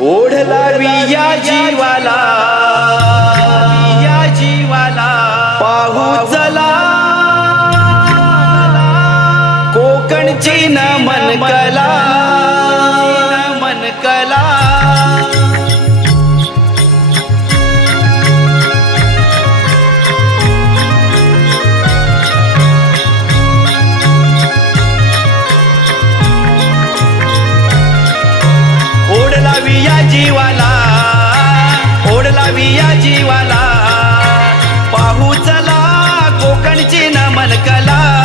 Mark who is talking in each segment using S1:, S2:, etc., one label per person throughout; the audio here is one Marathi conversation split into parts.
S1: ओढलावी या जीवाला. या जीवाला. पाहू चला. कोकणची न मनकला लाविया जीवाला ओढ लाविया जीवाला. पाहू चला कोकणची
S2: नमन कला.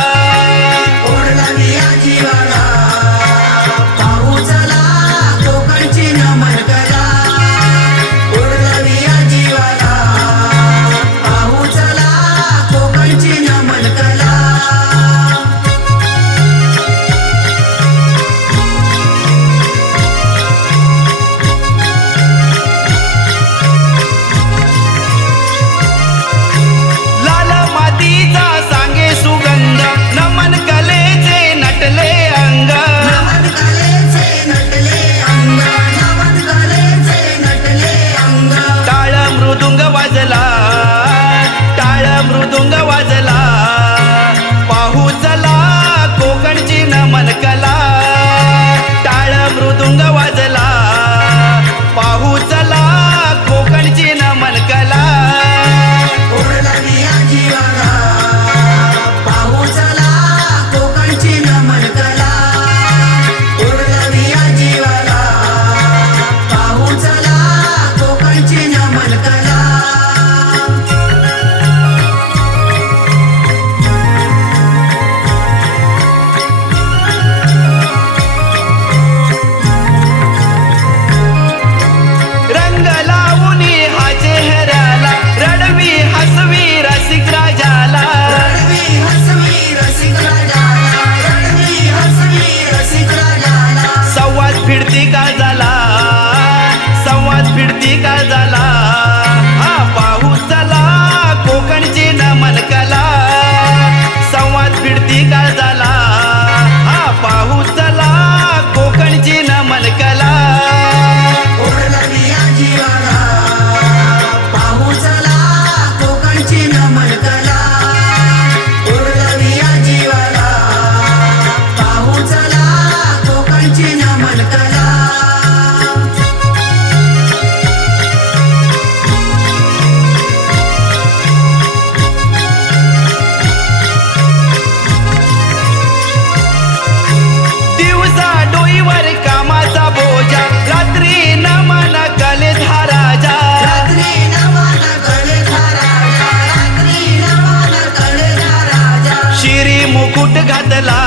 S1: घातला.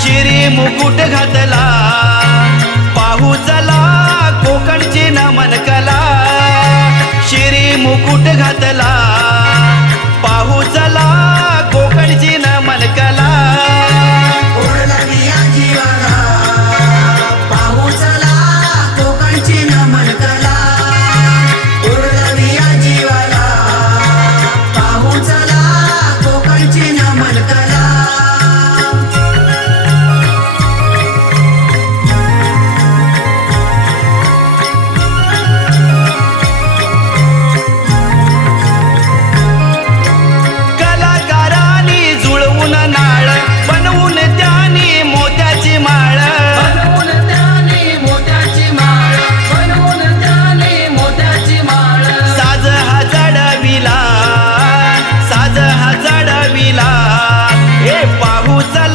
S1: शिरी मुकुट घातला. पाहू चला कोकणची नमन कला. शिरी मुकुट घातला. पाहू चला gusta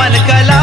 S1: അമൽ കലാ